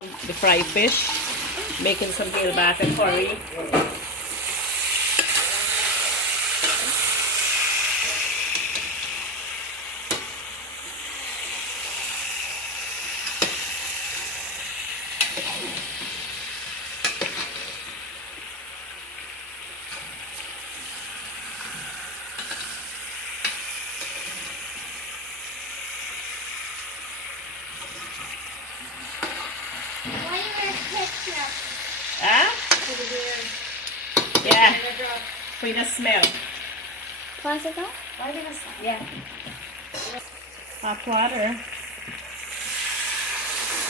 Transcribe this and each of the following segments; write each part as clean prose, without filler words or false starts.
The fried fish, making some Gilbaka curry. Ah? Yeah. For the smell. Classical? Yeah. Hot water.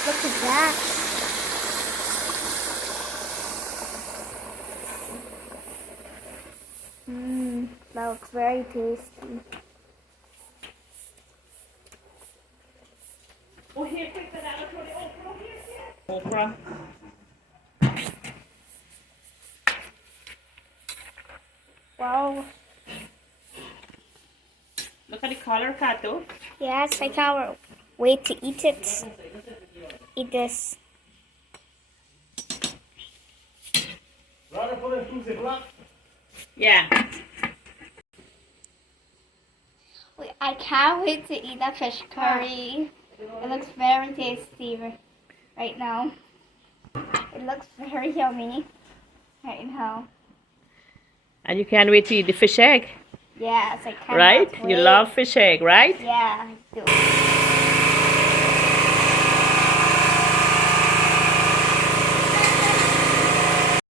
Look at that. That looks very tasty. Oh, here, quick, banana for the okra. Okra. Wow. Look at the color, Kato. Yes, I can't wait to eat it. Eat this. Yeah. I can't wait to eat that fish curry. It looks very tasty right now. It looks very yummy right now. And you can't wait to eat the fish egg, Yes, I can't right? wait. You love fish egg, right? Yeah, I do.